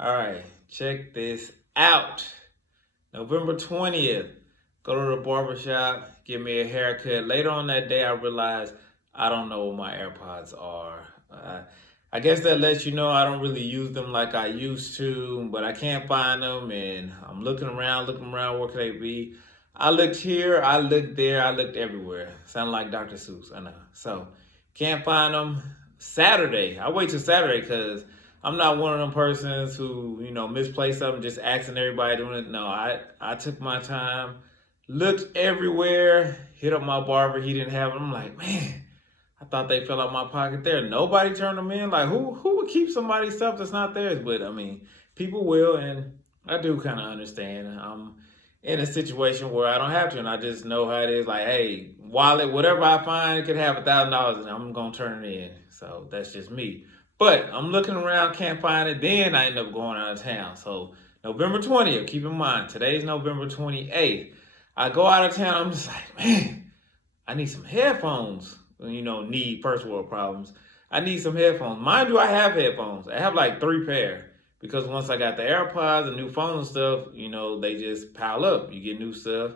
All right, check this out. November 20th, go to the barbershop, give me a haircut. Later on that day, I realized I don't know what my AirPods are. I guess that lets you know I don't really use them like I used to, but I can't find them, and I'm looking around, where could they be? I looked here, I looked there, I looked everywhere. Sound like Dr. Seuss, I know. So, can't find them. Saturday, I wait till Saturday because I'm not one of them persons who, misplace something, just asking everybody doing it. No, I took my time, looked everywhere, hit up my barber. He didn't have it. I'm like, man, I thought they fell out my pocket there. Nobody turned them in. Like, who would keep somebody's stuff that's not theirs? But I mean, people will, and I do kind of understand. I'm in a situation where I don't have to, and I just know how it is. Like, hey, wallet, whatever I find, it could have $1,000, and I'm gonna turn it in. So that's just me. But I'm looking around, can't find it. Then I end up going out of town. So November 20th, keep in mind, today's November 28th. I go out of town, I'm just like, man, I need some headphones. Need first world problems. I need some headphones. Mind you, I have headphones. I have like 3 pair. Because once I got the AirPods, the new phone and stuff, they just pile up. You get new stuff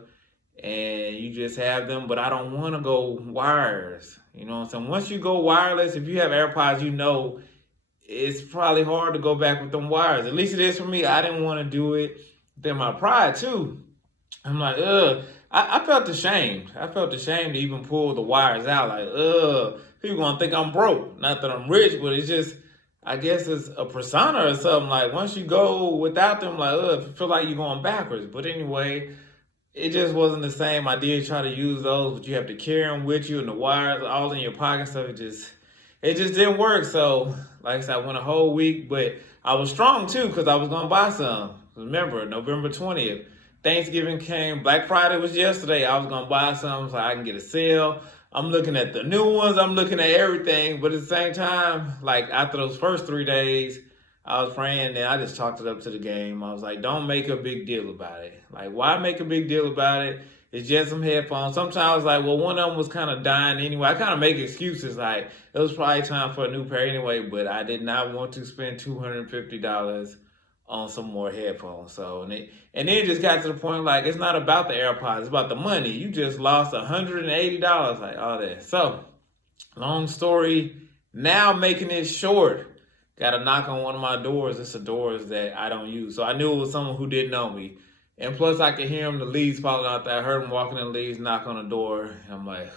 and you just have them, but I don't want to go wireless. You know what I'm saying? Once you go wireless, if you have AirPods, it's probably hard to go back with them wires. At least it is for me. I didn't want to do it. Then my pride too. I'm like, ugh. I felt ashamed. I felt ashamed to even pull the wires out. Like, people gonna think I'm broke. Not that I'm rich, but it's just, I guess it's a persona or something. Like, once you go without them, like, you feel like you're going backwards. But anyway, it just wasn't the same. I did try to use those, but you have to carry them with you, and the wires all in your pocket. So it just didn't work. So, like I said, I went a whole week, but I was strong too because I was gonna buy some. Remember, November 20th, Thanksgiving came. Black Friday was yesterday. I was gonna buy some so I can get a sale. I'm looking at the new ones. I'm looking at everything, but at the same time, like after those first 3 days, I was praying, and I just chalked it up to the game. I was like, don't make a big deal about it. Like, why make a big deal about it? It's just some headphones. Sometimes I was like, well, one of them was kind of dying anyway. I kind of make excuses like it was probably time for a new pair anyway, but I did not want to spend $250 on some more headphones. So, and then it just got to the point like it's not about the AirPods, it's about the money. You just lost $180, like all that. So, long story, now making it short. Got a knock on one of my doors. It's the doors that I don't use. So I knew it was someone who didn't know me. And plus I could hear him, the leaves falling out there. I heard him walking in the leaves, knock on the door. And I'm like,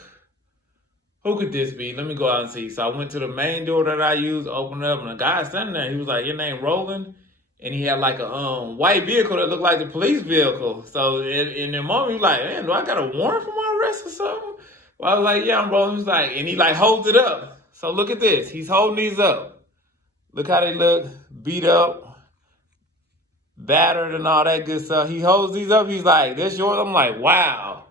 who could this be? Let me go out and see. So I went to the main door that I use, opened it up, and the guy standing there, he was like, your name Roland? And he had like a white vehicle that looked like the police vehicle. So in the moment, he was like, man, do I got a warrant for my arrest or something? Well, I was like, yeah, I'm Roland. He's like, and he like holds it up. So look at this. He's holding these up. Look how they look, beat up, battered and all that good stuff. He holds these up. He's like, this yours? I'm like, wow.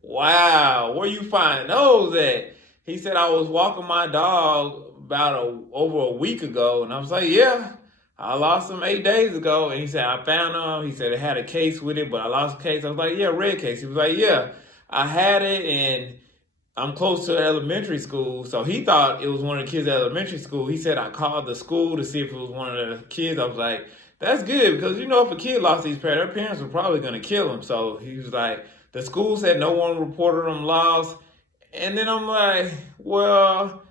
Where you find those at? He said, I was walking my dog over a week ago. And I was like, yeah, I lost him 8 days ago. And he said, I found them. He said, it had a case with it, but I lost the case. I was like, yeah, red case. He was like, yeah, I had it, and I'm close to elementary school, so he thought it was one of the kids at elementary school. He said I called the school to see if it was one of the kids. I was like, that's good, because if a kid lost these parents, their parents were probably going to kill him. So he was like, the school said no one reported them lost. And then I'm like, well,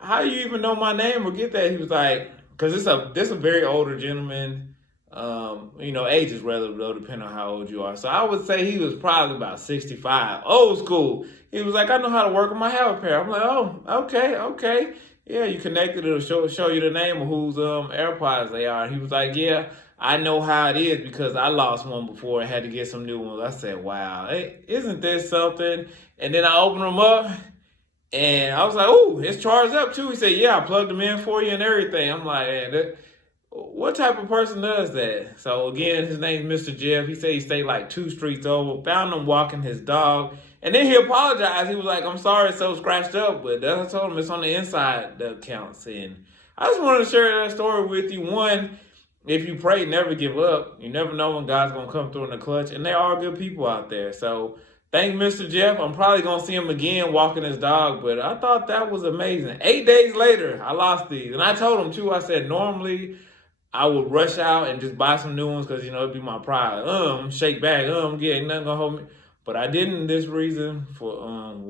how do you even know my name or get that? He was like, because this a very older gentleman. Age is relative though, depending on how old you are. So I would say he was probably about 65, old school. He was like, I know how to work them. I have a pair. I'm like, oh, okay. Yeah, you connected. It'll show you the name of whose AirPods they are. And he was like, yeah, I know how it is because I lost one before and had to get some new ones. I said, wow, hey, isn't this something? And then I opened them up and I was like, oh, it's charged up too. He said, yeah, I plugged them in for you and everything. I'm like, man, what type of person does that? So again, his name's Mr. Jeff. He said he stayed like 2 streets over. Found him walking his dog. And then he apologized. He was like, I'm sorry it's so scratched up. But I told him it's on the inside that counts. And I just wanted to share that story with you. One, if you pray, never give up. You never know when God's going to come through in the clutch. And there are good people out there. So thank Mr. Jeff. I'm probably going to see him again walking his dog. But I thought that was amazing. 8 days later, I lost these. And I told him too, I said, normally I would rush out and just buy some new ones because, it'd be my pride. I'm shake back. I'm getting nothing gonna hold me. But I didn't this reason for,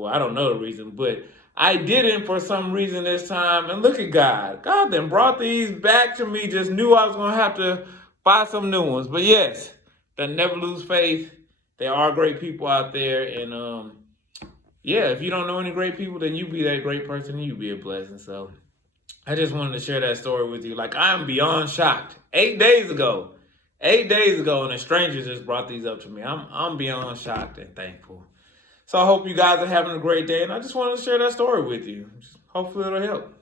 I don't know the reason, but I didn't for some reason this time. And look at God. God then brought these back to me. Just knew I was gonna have to buy some new ones. But yes, don't never lose faith. There are great people out there. And yeah, if you don't know any great people, then you be that great person and you be a blessing. So I just wanted to share that story with you. Like, I'm beyond shocked. 8 days ago, and a stranger just brought these up to me. I'm beyond shocked and thankful. So I hope you guys are having a great day, and I just wanted to share that story with you. Hopefully it'll help.